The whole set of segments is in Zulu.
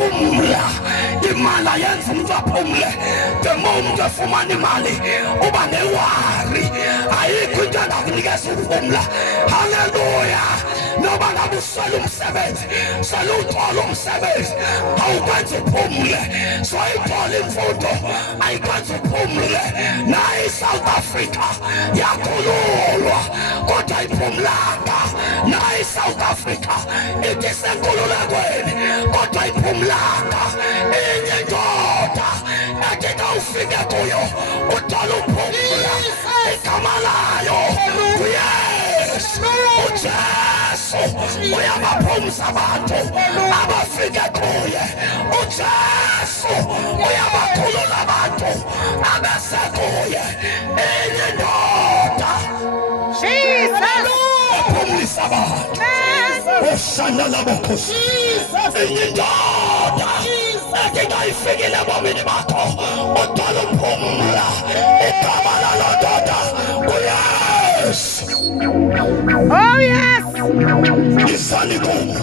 uyaphumla imali yenza umuntu aphumle. The moment ufumana imali uba newari, ayikho into engakunikeza ukuphumla. Hallelujah. Noba ngabe uswela umsebenzi, swela uthola umsebenzi, awukwenza uphumle. Soyithola imfundo, ayikwenza uphumle. Naye iSouth Africa yakhululwa kodwa ayiphumlanga. Naye iSouth Africa ithi senkululekweni kodwa ayiphumlanga. Enye indoda ethi xa ufike kuyo uthola uphumla. Igama layo uYesu. uJesu uyabaphumza abantu abafike kuye. uJesu uyabakhulula abantu abase kuye. Enye indoda aphumlisa abantu. Osana labokhosi. Enye indoda ethi xa ifikile ebomini bakho uthola uphumla. Igama lalo ndoda uYesu. Oh yes. Yisani kumo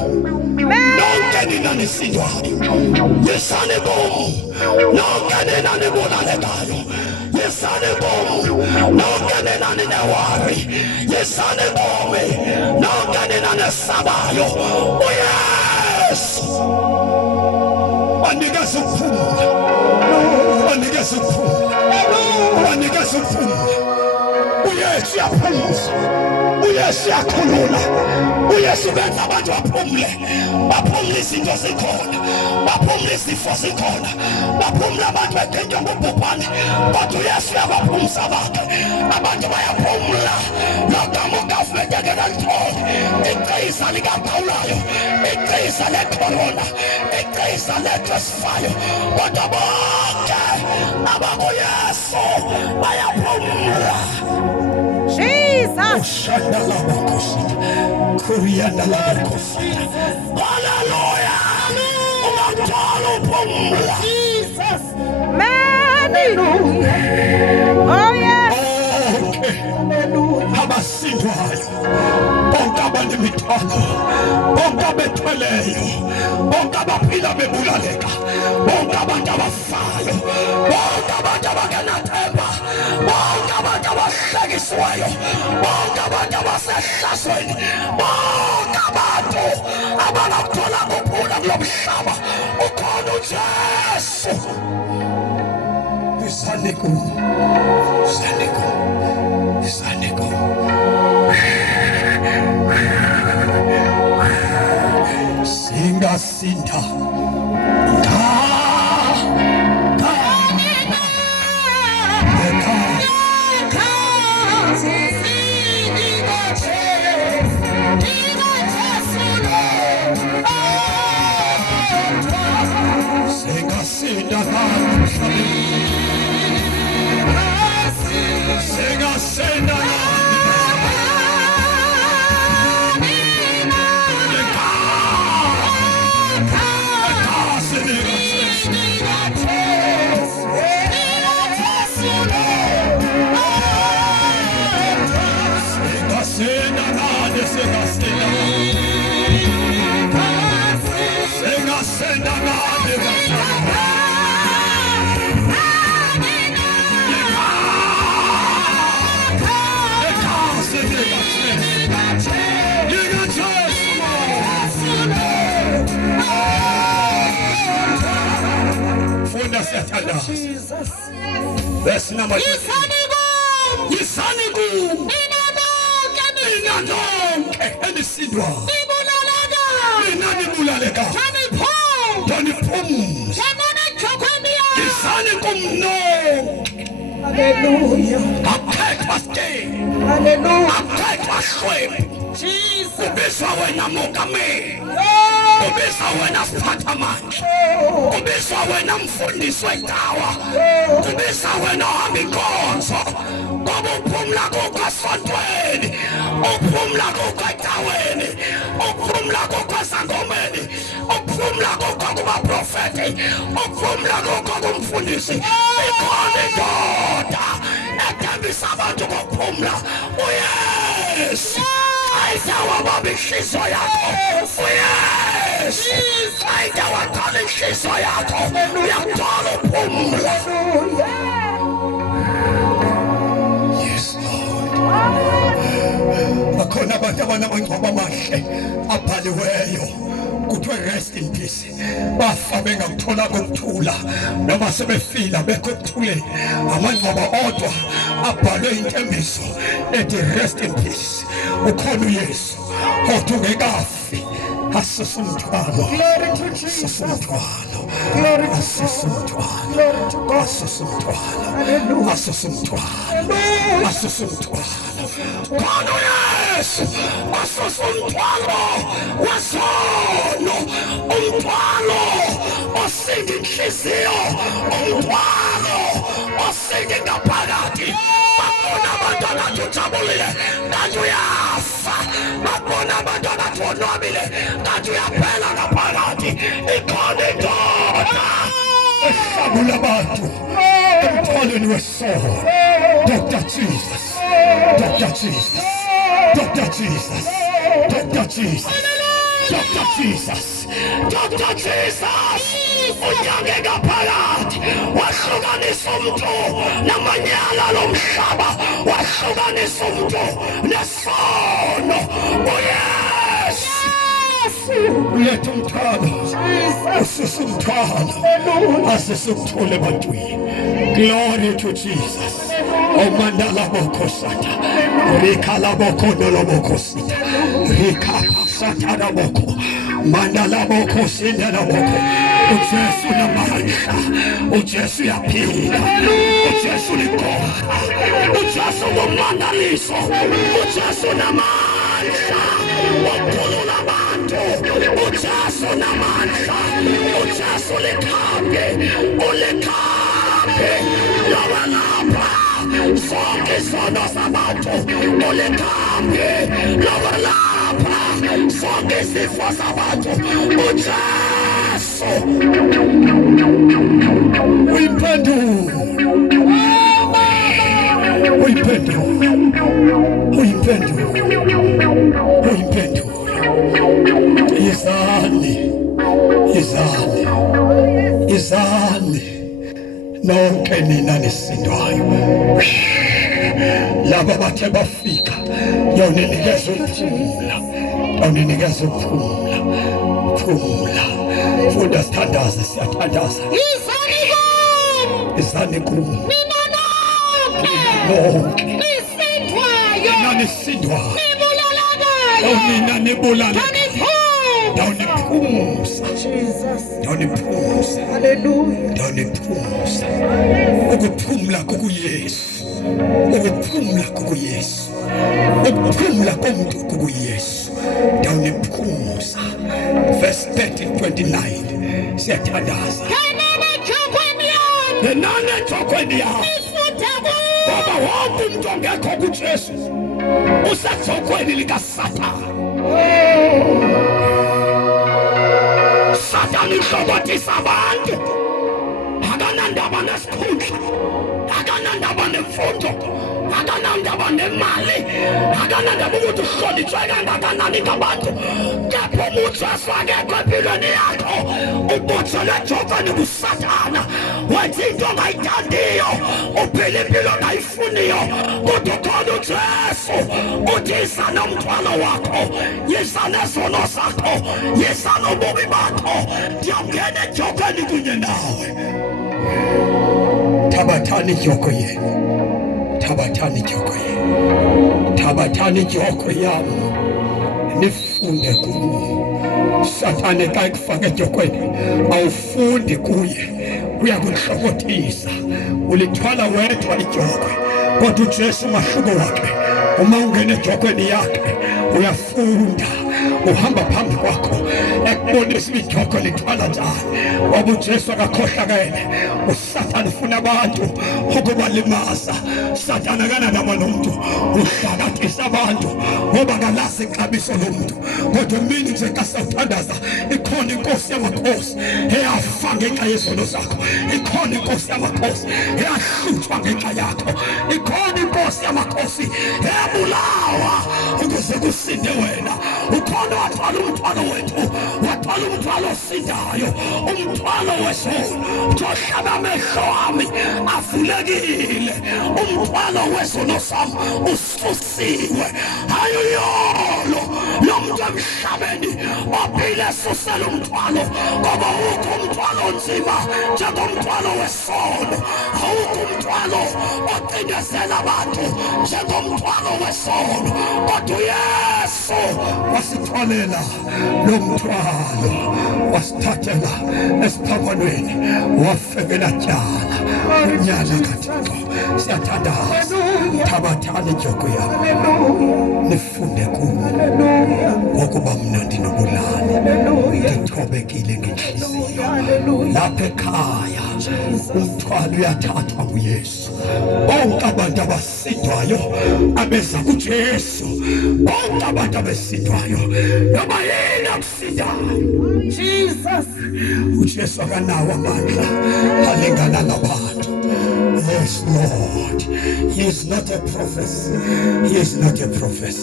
nonke nina nisindwayo. Yisani kumo nonke nina nibulalekayo. Yisani kumo nonke nina ninewari. Yisani kumo nonke nina nesabayo. uYesu wanikeza ukuphumula. Wanikeza ukuphumula. Wanikeza ukuphumula. uYesu uyaphumza. uYesu uyakhulula. uYesu benza abantu baphumle. Baphumle izinto zikhona. Baphumle izifo zikhona. Baphumle abantu begqitshwa ngubhubhane. Kodwa uYesu uyabaphumza abantu. Abantu bayaphumla. Logama ugovernment engenalitholi. Igqiza likaphawulayo. Igqiza lecorona. Igqiza letresifayo. Kodwa bonke abakuYesu bayaphumla. Jesus. Hallelujah. Jesus. Many. Oh yes. Abasindwayo bonke abanemithwalo, bonke abethweleyo, bonke abaphila bebulaleka, bonke abantu abafayo, bonke abantu abangenathemba, bonke abantu abahlekisiweyo, bonke abantu abasehlasweni, bonke abantu abangakutholanga ukuphula kulo mhlaba. Ukhona uJesu. Yisani kumo. Yisani kumo. Yisani kumo. Singasinda. Jesus. Verse number 2. Yisani kum. Nina nonke enisidwa. Nina nibulaleka. Toniphumza. Yisani kum nonke. Hallelujah. Aphethwa stay. Hallelujah. Aphethwa shwep. Jesus. Kubizwa wena mongameli. Kubizwa wena siphathamandla. Kubizwa wena mfundisi wedawa. Kubizwa wena ohamba inkonzo. Ngoba uphumla kukho esontweni. Uphumla kukho edaweni. Uphumla kukho esangomeni. Uphumla kukho kubaprofeti. Uphumla kukho kumfundisi. Ikhona indoda ethembisa abantu ngokuphumla. uYesu ayidawababa inhliziyo yakho. uYesu ayidawababa uyathala inhliziyo yakho, uyathala uphumla. Yes Lord. Bakhona abantu abanamangcwaba amahle abhaliweyo kuthiwe rest in peace, bafa bengakuthola ukuthula noma sebefila bekho ekuthuleni. Amangcwaba odwa abhalwe intembiso ethi rest in peace. Ukhona uYesu othi ungekafi asuse umthwalo, asuse umthwalo, asuse umthwalo, asuse umthwalo, asuse umthwalo, asuse umthwalo. Khona uYesu asuse umthwalo wesono, umthwalo osinda inhliziyo, umthwalo osinda ngaphakathi. Babona abantwana ujabulile kanti uyafa, babona abantwana onwabile kanti uyaphela ngaphakathi. Ikhona indoda ehlabula abantu emthwaleni wesono. Dr. Jesus, Dr. Jesus, Dr. Jesus, Dr. Jesus, Dr. Jesus, Dr. Jesus, unyange ngaphakathi, wahlukanisa umuntu namanyala lomhlaba, wahlukanisa umuntu nesono. Yes, letha umthwalo, asuse umthwalo, asuse umthwalo ebantwini. Glory to Jesus. Omandala boko sata, rikala boko noloboko sita, rikapa sata na boko, mandala boko sinda na boko. Ujesu na maisha, ujesu ya pila, ujesu ni koha, ujesu wa mandaliso, ujesu na maisha, wakulu na bantu, ujesu na maisha, ujesu lekabe, ulekabe, lawanapa. Zonke izono zabantu ulikambe, lobalapha zonke izifo zabantu uJesu uyiphendula, uyiphendula, uyiphendula, uyiphendula. Izani, izani, izani nonke nina nisindwayo, laba bathe bafika yawunikeza ukuphumula, yawunikeza ukuphumula, phumula. Funda sithandaze, siyathandaza. Izani kum, Mina nonke nisindwayo, nina nisindwayo, nibulalanayo, nina nibulala, Dawuniphumuza. dawuniphumuza, dawuniphumuza, Hallelujah. dawuniphumuza. Ukuphumula kukuYesu, ukuphumula kukuYesu, ukuphumula komuntu kukuYesu. Dawuniphumuza. Verse 30-29 siyathandaza. Ngenane ejokweni yakho ngoba wonke umuntu ongekho kuJesu usejokweni likaSathane. Sathane uhlokothisa abantu, akanandaba nesikhundla, akanandaba nemfundo, akanandaba nemali, akanandaba ukuthi uhlonitshwe kangakanani ngabantu. Kepha uJesu akekho empilweni yakho, ubotshelwe ejokweni kuSathane, wenza into ongayithandiyo, uphila impilo ongayifuniyo. Kodwa ukhona uJesu uthi yiza nomthwalo wakho, yiza nezono zakho, yiza nobubi bakho, ndiyongena ejokweni kunye nawe. Thabathani ijoko yenu, thabathani ijoko yenu, thabathani ijoko yami nifunde kuyo. Sathane xa ekufaka ejokweni awufundi kuye, uyakuhlokothisa, ulithwala wedwa ijokwe. Kodwa uJesu mahluko wakhe, uma ungena ejokweni yakhe uyafunda, uhamba phambi kwakho ekubonisa ijoko lithwala njani. Ngoba uJesu akakhohlakele, uSathane ufuna abantu ukubalimaza. Sathane akanandaba nomuntu, uhlakathisa abantu ngoba kalazi ixabiso lomuntu. Kodwa mina nje xa sawuthandaza, ikhona inkosi yamakhosi eyafa ngenxa yezono zakho, ikhona inkosi yamakhosi eyahluthwa ngenxa yakho, ikhona inkosi yamakhosi eyabulawa ukuze kusinde wena. Ukhona wathwala umthwalo wethu wathwala umthwalo osindayo, umthwalo wesono. Joshaba amehlo ami avulekile, umthwalo wesono sami ususiwe. Ayuyolo lo muntu emhlabeni ophile esusela umthwalo, ngoba awukho umthwalo onzima njengomthwalo wesono. Awukho umthwalo ocindezela abantu njengomthwalo wesono, kodwa uYesu wasithwalela lo mthwalo, wasithathela esiphambanweni, wafekela tyala unyana kaThixo. Siyathandaza, thabathani injongo yami, nifunde kuyo ngokuba mna ndinobulali, ndithobekile ngenhliziyo. Lapha ekhaya umthwalo uyathathwa nguYesu. Bonke abantu abasindwayo abeza kuJesu, bonke abantu abasindwayo noma yini akusindayo, Jesus. uJesu akanawo amandla alingana nabantu. Yes, Lord. He is not a prophet. He is not a prophet.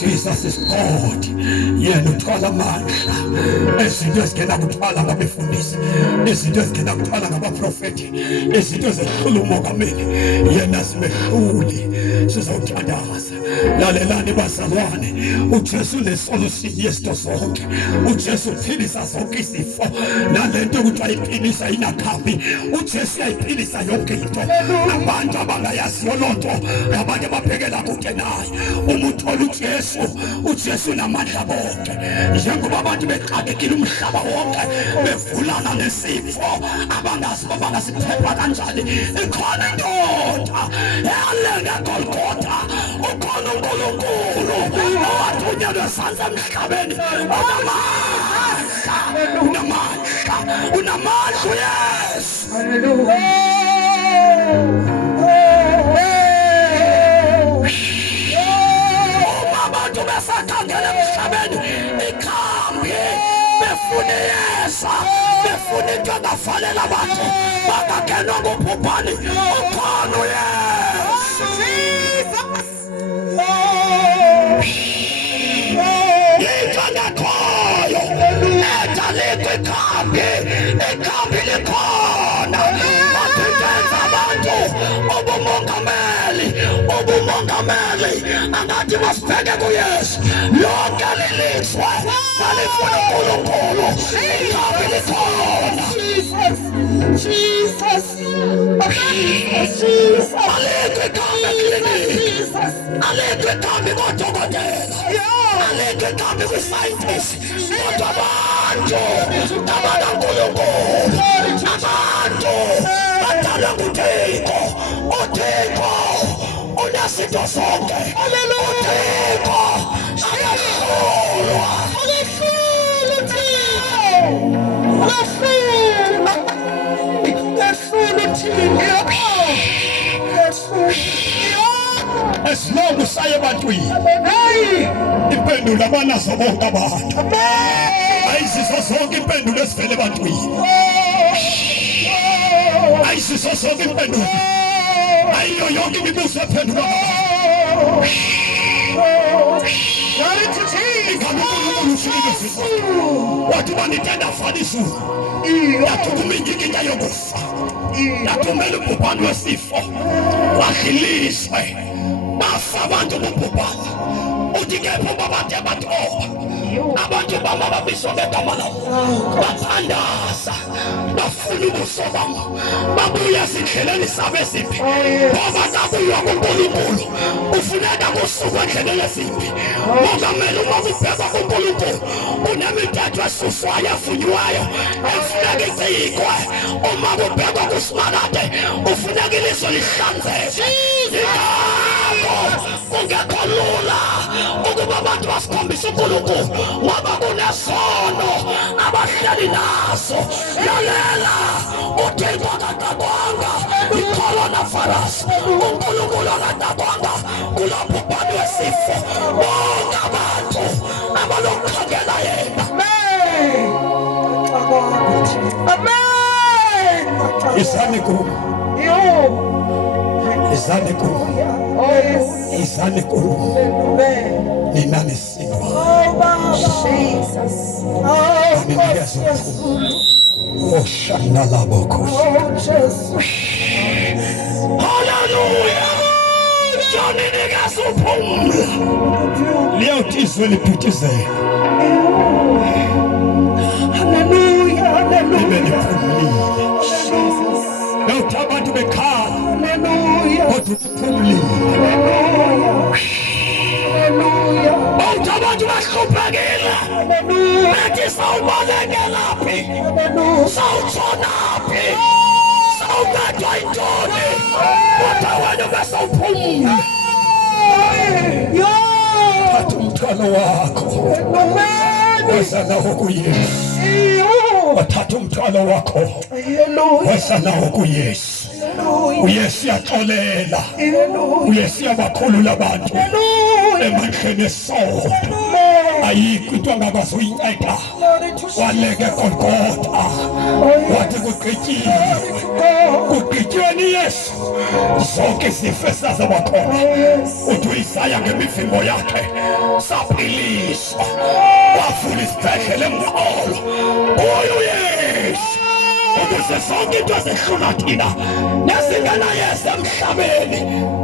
Jesus is God. Yena uthwala amandla. Ezinto ezingena kuthwala ngabefundisi, ezinto ezingena kuthwala ngabaprofeti, ezinto ezedlula umongameli, yena zimehluli. Sizawuthandaza. Lalelani bazalwane, uJesu unesolution yezinto zonke. uJesu uphilisa zonke izifo, nalento kuthiwa iphilisa inakhambi. uJesu uyayiphilisa yonke into. Abantu abangayaziyo loo nto, abantu ababhekela kude naye. Uma uthola uJesu, uJesu unamandla bonke. Njengoba abantu bexakekile umhlaba wonke bevulana nesifo, abangazi bangasiphepha kanjani, ikhona indoda eyalele eGolgotha. Ukhona uNkulunkulu owathunyelwa esandla emhlabeni. Unamandla uYesu. Uma abantu besakhangela emhlabeni ikhambi, befuna iyeza, befuna into engafanele abantu, bangangenwa ngubhubhane. Ukhona uYesu. Ngikangakhoyo edalikho ikhambi likhona. Bathenza abantu ubumongameli angathi masibheke kuYesu. Lonke lilizwe nalifuna uNkulunkulu, ikhambi likhona. Jesus. Alikho ikhambi ekliniki, alikho ikhambi kodokotela, alikho ikhambi kwisayentisi, kodwa abantu abakaNkulunkulu, abantu badalwa nguThixo. uThixo unezinto zonke. uThixo akahlulwa. As long as I ebantwini, impendulo abanazo bonke abantu. Ayisizo zonke impendulo ezivela ebantwini, ayisizo zonke impendulo, ayiyo yonke imibuzo ephendulwa watu wanitenda fanisu yathuma inyikinta yokufa, yathumela ubhubhane wesifo, wahiliswe bafa abantu bobhubhane. Uthi kepho babade bathoba, abantu bama babizwa ngegama labo, bathandaza, bafuna ubuso bami, babuya ezindleleni zabo ezimbi, ngoba zabuywa kuNkulunkulu. Ufuneka kusuka endleleni ezimbi. Mongameli, uma kubhekwa kuNkulunkulu, unemithetho esuswayo evunywayo efuneka igcikwe. Uma kubhekwa kuSimakade, ufuneka ilizwe lihlanzeke. Kungekho lula ukuba abantu basikhombise uNkulunkulu, ngoba kunesono abahleli naso. Lalela, uThixo akatakwanga i-coronavirus, uNkulunkulu akatakwanga kulo bhubhane wesifo. Bonke abantu abalokukhangela yena. Amen. Izani kuyo, izani kuyo, izani kuyo. Nina nisindwa. Jesus. Oh, Yes. Oh, Shanalabokos. oh, Jesus. Hallelujah. Johnny Negasopum. Leotis will put his name. Hallelujah. Hallelujah. Jesus. No time to be calm. Hallelujah. But to pumli. Hallelujah. Oh, time to be compagela. Hallelujah. That is how one galapi. So sonapi. So that I told it. What I want to be so pum. Tatumtano wako. Wesana huku Yesu. Tatumtano wako. Wesana huku Yesu. Uyesi atolela. Uyesi abakhulu labantu. Emanhleni esodwa. Ayikho into angabazoyinceda. Waleke Golgotha. Wathi kugqityiwe ni Yesu. Zonke izifo ezazibakhona. Uthi uIsaya ngemivimbo yakhe saphiliswa. Wafuna isibhedlela emqolo. Kuyo Yesu. Ukuze zonke into ezehlula thina nezingena Yesu emhlabeni.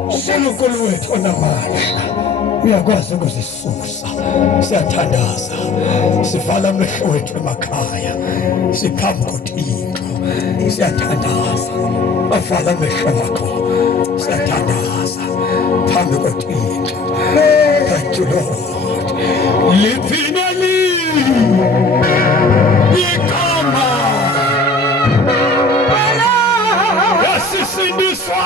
uNkulunkulu wethu onamandla uyakwazi ukuzisusa. Siyathandaza, sivala amehlo wethu emakhaya, siphambi koThixo. Siyathandaza, bavala amehlo wakho. Siyathandaza phambi koThixo. Thank you Lord. Liphina igama yasisindiswa.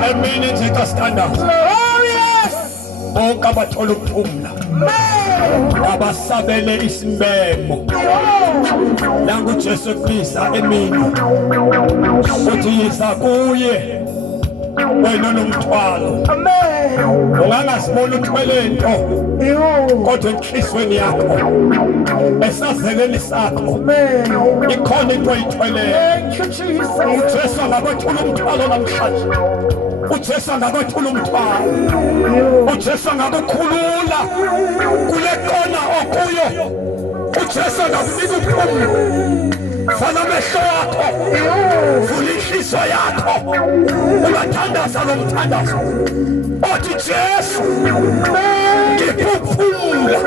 A minute it has stand up. Glorious. Bonke abathola ukuphumla. Abasabele isimemo. Nangu Jesu Kristu emini. Uthi yiza kuye. Wena nomthwalo. Amen. Ungangazibona uthwele into. Kodwa enhlizweni yakho. Esazeleni sakho. Amen. Ikhona into oyithweleyo. Thank you Jesus. uJesu ngabathula umthwalo namhlanje. uJesu ngabathula umthwalo. uJesu ngakukhulula kule kona okuyo. uJesu ngakunika ukuphumula. Vala amehlo akho. Vula inhliziyo yakho. Ungathandaza lo mthandazo. Othi Jesu ngikuphumula.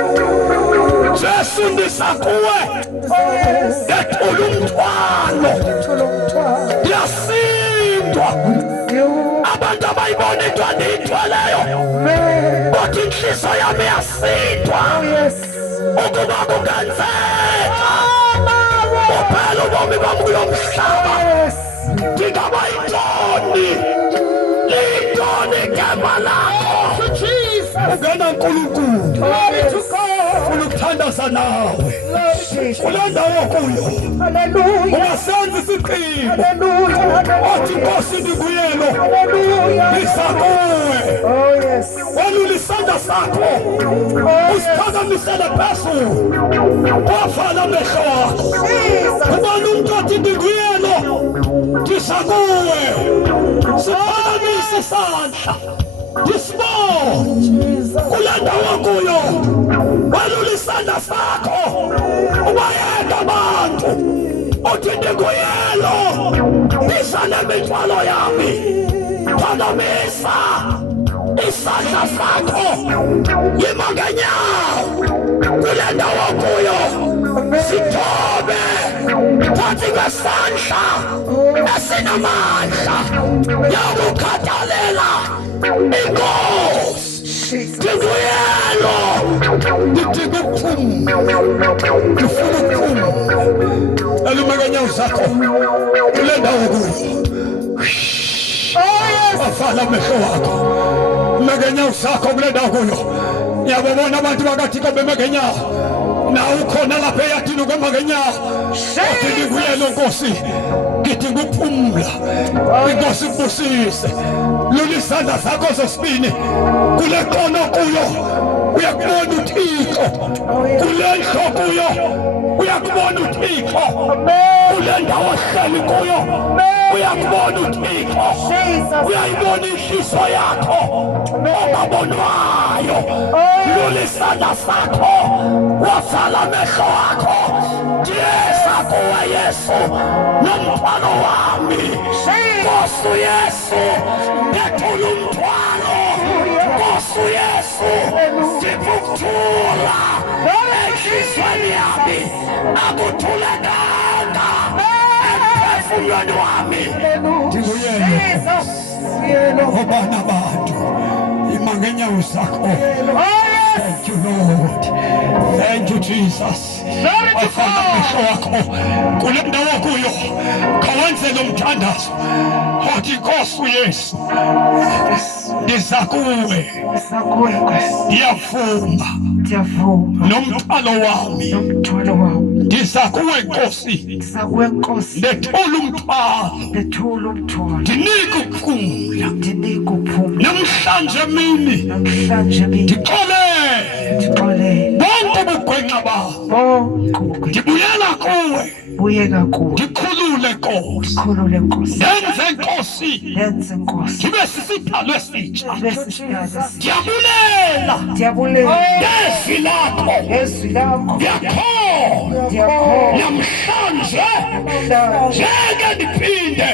Jesu ndisakuwe. Ngethula umthwalo. Ndiyasindwa. Abantu abayibona into endiyithweleyo. Othi inhliziyo yami iyasindwa. Ukuba kungenzeka uphela ubomi bami kulo mhlaba. Ndingaba yintoni? Lintoni igama lakho? Ungena Nkulunkulu. Ufuna ukuthandaza nawe. Kule ndawo kuyo. Ungasenza isiqhimo. Othi Nkosi ndikuyelo. Ndisakuwe. Walula isandla sakho. Usiphakamisele phezulu. Wavala amehlo wakho. Ubani umuntu othi ndikuyelo. Ndisakuwe. Siphakamise isandla. Disbone kule ndawo kuyo. Walula isandla sakho. Ubayeka abantu. Uthi ndikuyelo. Bisa nemithwalo yami. Phakamisa isandla sakho. Yima ngenyawo kule ndawo kuyo. Sithobe phansi kwesandla esinamandla yokukhathalela inkosi. Ndikuyelo. Ndidinga ukuphumula. Ndifuna ukuphumula. Eluma ngenyawo zakho kule ndawo kuyo. Wavala amehlo wakho. Umekenya usakho kule ndawo kuyo. Ngiyabona abantu bakaThixo bemekenya. Na ukhona lapha eyathini kwemekenya. Sathi kuyelo Nkosi. Ngithi kuphumula. Inkosi ibusise. Lulisandla sakho sesibini. Kule khono kuyo. Uyakubona uThixo. Kule ndlo kuyo. Uyakubona uThixo. Kule ndawo ohleli kuyo. Uyakubona uThixo. Uyayibona inhliziyo yakho ongabonwayo. Lulisandla sakho wavala amehlo akho. Jesa kuwe Yesu nomthwalo wami. Nkosi Yesu yethula umthwalo. Nkosi Yesu ndibukuthula enhliziyweni yami akuthulekanga emphefumulweni wami. Ndinguyena obana abantu ima ngenyawo zakho. Thank you Lord. Thank you Jesus. Wavala amehlo wakho kule ndawo kuyo. Kawenze lo mthandazo. Hathi Nkosi Yesu ndiza kuwe. Ndiyavuma nomthwalo wami. Ndiza kuwe Nkosi. Ndethula umthwalo. Ndinika ukuphumula. Namhlanje mini ndixolele bonke ubugwenxa bakho. Ndibuyela kuwe. Ndikhulule Nkosi. Ndenze Nkosi ndibe sisithalo esitsha. Ndiyabulela ngezwi lakho. Ndiyakholwa namhlanje njenge ndiphinde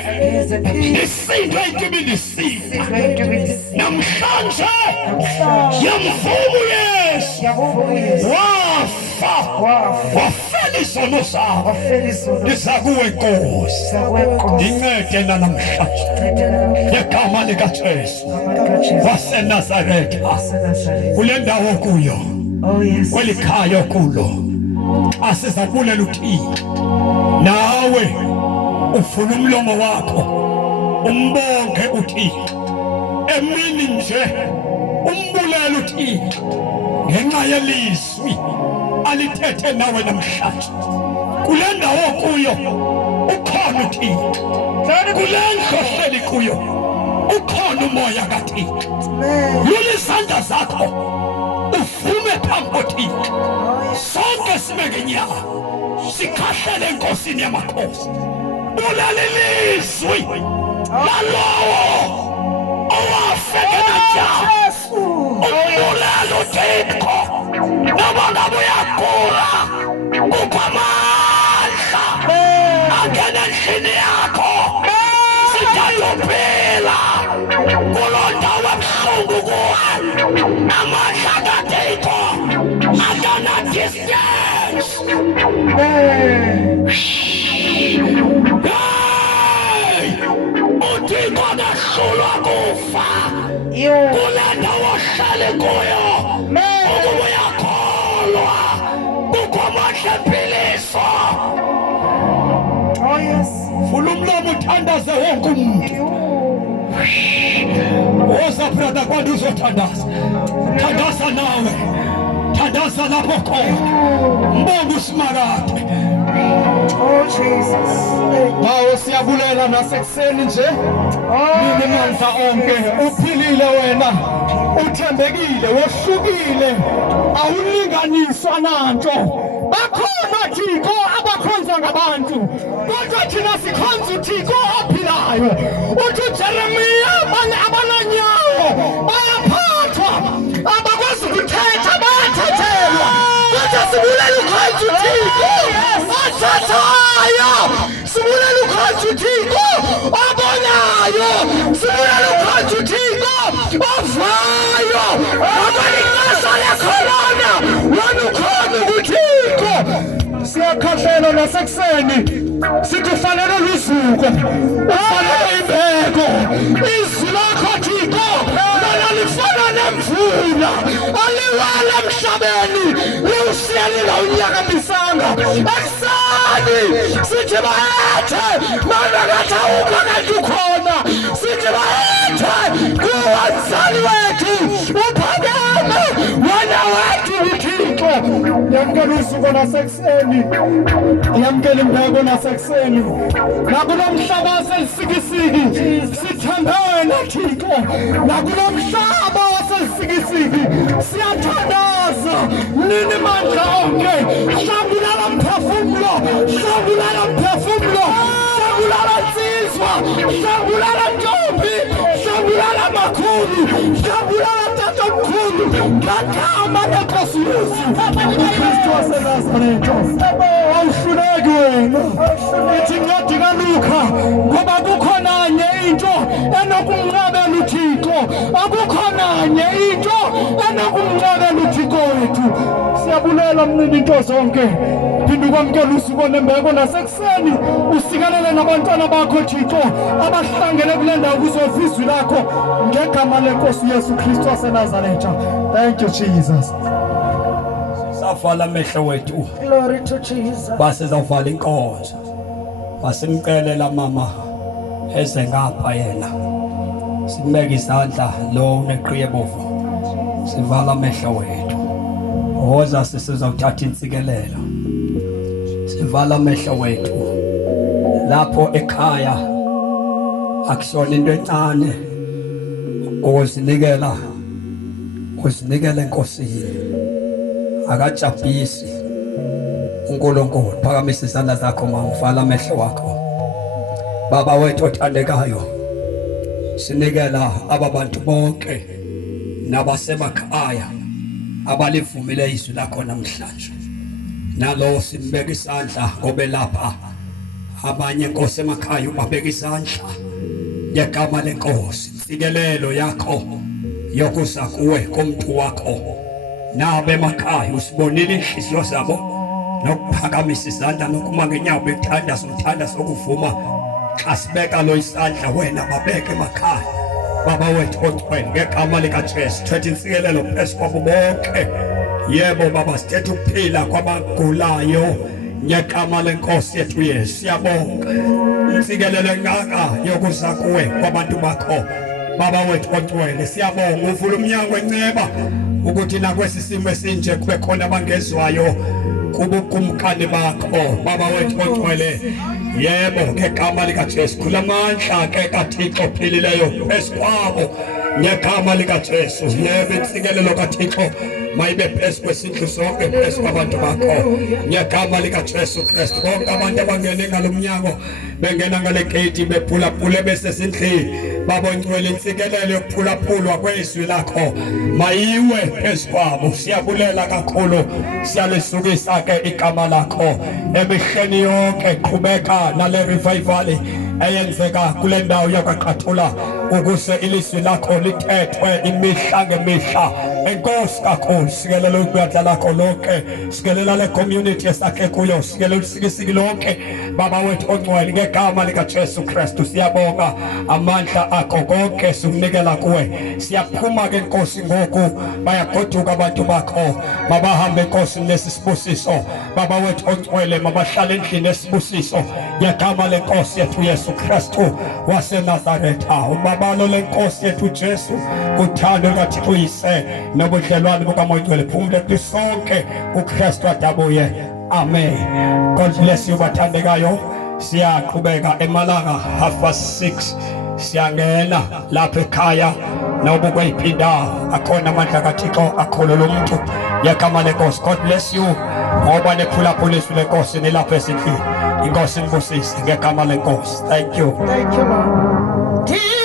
ndisindwe entubeni ndisinda. Namhlanje yamvuma uYesu wafa wafela izono zakho. Ndiza kuwe Nkosi. Ndincede namhlanje ngegama likaJesu waseNazaretha. Kule ndawo kuyo kweli khaya kulo asizabulela uThixo. Nawe ufuna umlomo wakho umbonge uThixo. Emini nje umbulela uThixo ngenxa yelizwi alithethe nawe namhlanje. Kule ndawo kuyo ukhona uThixo. Kule ndlu ohleli kuyo ukhona umoya kaThixo. Lula izandla zakho uvume phambi koThixo. Sonke sibeke inyawo sikhahlele enkosini yamakhosi. Bulela ilizwi lalowo owafekela njalo. Umbulela uThixo noma ngabe uyagula kukho amandla angena endlini yakho. Sithathuphela kulo ndawo ebuhlungu kuwe. Amandla kaThixo akana distance. uThixo akahlulwa kufa. Kule ndawo ohleli kuyo ukuba uyakholwa kukho amandla empiliso. Vula umlomo uthandaze wonke umuntu. Woza brother kwani uzothandaza. Thandaza nawe. Thandaza lapho khona. Mbonga uSimakade. Jesus. Nawe siyabulela nasekuseni nje. Nini mandla onke. Uphilile wena. Uthembekile, wohlukile. Awulinganiswa nanto. Bakhona Thixo abakhonza ngabantu. Kodwa thina sikhonza uThixo ophilayo. Uthi uJeremiya abananyawo bayaphathwa. Abakwazi ukuthetha bayathethelwa. Kodwa sibulela ukhonza uThixo othathayo. Sibulela ukhonza uThixo obonayo. Sibulela ukhonza uThixo ovayo. Abalixesha lekhona wena ukhona uThixo. Siyakhahlela nasekuseni sithi ufanele lusuku, ufanele imbeko. Izwi lakho Thixo lona lifana nemvula aliwela emhlabeni liwusiyelile unyakamisanga. Ekuseni ngani sithi bayethe manakathawuka kanti ukhona sithi bayethe kuwazali wethu uphakeme wena wethu uThixo yamkela usuku nasekuseni yamkela imbeko nasekuseni nakulomhlaba wasesikisiki sithembe wena Thixo nakulomhlaba wasesikisiki siyathandaza nini mandla onke hlambulala mphefumulo hlambulala mphefumulo hlambulala nsizwa hlambulala ntombi hlambulala makhulu hlambulala tatomkhulu ngagama leNkosi Yesu uKristu waseNazaretha awuhluleki wena ithi ncwadi kaLuka ngoba kukhona nye into enokumnqabela uThixo akukhona nye into enokumnqabela uThixo wethu siyabulela mnini into zonke phinda ukwamkela usuku nembeko nasekuseni usikelele nabantwana bakho Thixo abahlangene kule ndawo kuzovizwi lakho ngegama leNkosi Yesu Kristu waseNazaretha. Thank you Jesus. Savala amehlo wethu. Glory to Jesus. Base zavala inkonzo. Basimcelela mama eze ngapha yena. Simbeka izandla lo neqhiye bovu. Sivala amehlo wethu. Hoza sizothatha insikelelo. Sivala amehlo wethu. Lapho ekhaya akusona into encane ukuzinikela enkosini akajabhisi uNkulunkulu phakamisa izandla zakho mama vala amehlo wakho baba wethu othandekayo sinikela ababantu bonke nabasemakhaya abalivumile izwi lakho namhlanje nalo simbeka isandla ngobe lapha abanye inkosi emakhaya ubabeka isandla ngegama leNkosi insikelelo yakho yokuza kuwe komuntu wakho nabe emakhaya usibonile inhliziyo zabo nokuphakamisa izandla nokuma ngenyawo bethanda somthanda sokuvuma xa sibeka lo isandla wena babeke emakhaya baba wethu ogcwele ngegama likaJesu thatha insikelelo phezu kwabo bonke yebo baba sithethe ukuphila kwabagulayo ngegama leNkosi yethu Yesu siyabonga insikelelo engaka yokuza kuwe kwabantu bakho baba wethu ogcwele siyabonga uvula umnyango enceba ukuthi nakwesisimo esinje kube khona abangezwayo kubukumkani bakho baba wethu ogcwele yebo ngegama likaJesu khula amandla ke kaThixo ophilileyo phezu kwabo ngegama likaJesu yebo insikelelo kaThixo mayibe phezu kwesindlu sonke phezu kwabantu bakho ngegama likaJesu Kristu bonke abantu abangene ngalomnyango bengena ngale gate bephulaphule besesindlini babongcwele insikelelo yokuphulaphulwa kwezwi lakho mayiwe phezu kwabo siyabulela kakhulu siyalisuka ke igama lakho emehleni yonke qhubeka nale revival ayenzeka kule ndawo yakaqathula ukuze ilizwi lakho lithethwe imihla ngemihla enkosi kakhulu sikelela ukuyadla lakho lonke sikelela le community esakhe kuyo sikelela usikisiki lonke baba wethu ongcwele ngegama likaJesu Kristu siyabonga amandla akho konke sikunikela kuwe siyaphuma ke Nkosi ngoku bayagoduka abantu bakho mabahambe Nkosi lesisibusiso baba wethu ongcwele mabahlala endlini esibusiso ngegama leNkosi yethu Yesu Kristu waseNazaretha umabalo leNkosi yethu Jesu uthando kaThixo uyise nobudlelwano bukaMoya Ngcwele phumule kusonke uKristu adabuye amen. God bless you bathandekayo siyaqhubeka emalanga 6:30 siyangena lapha ekhaya noba kwayiphinda akhona amandla kaThixo akhulula umuntu ngegama leNkosi. God bless you ngoba nephulaphula izwi leNkosi nilapha esindlini inkosi nibusise ngegama leNkosi. Thank you Lord.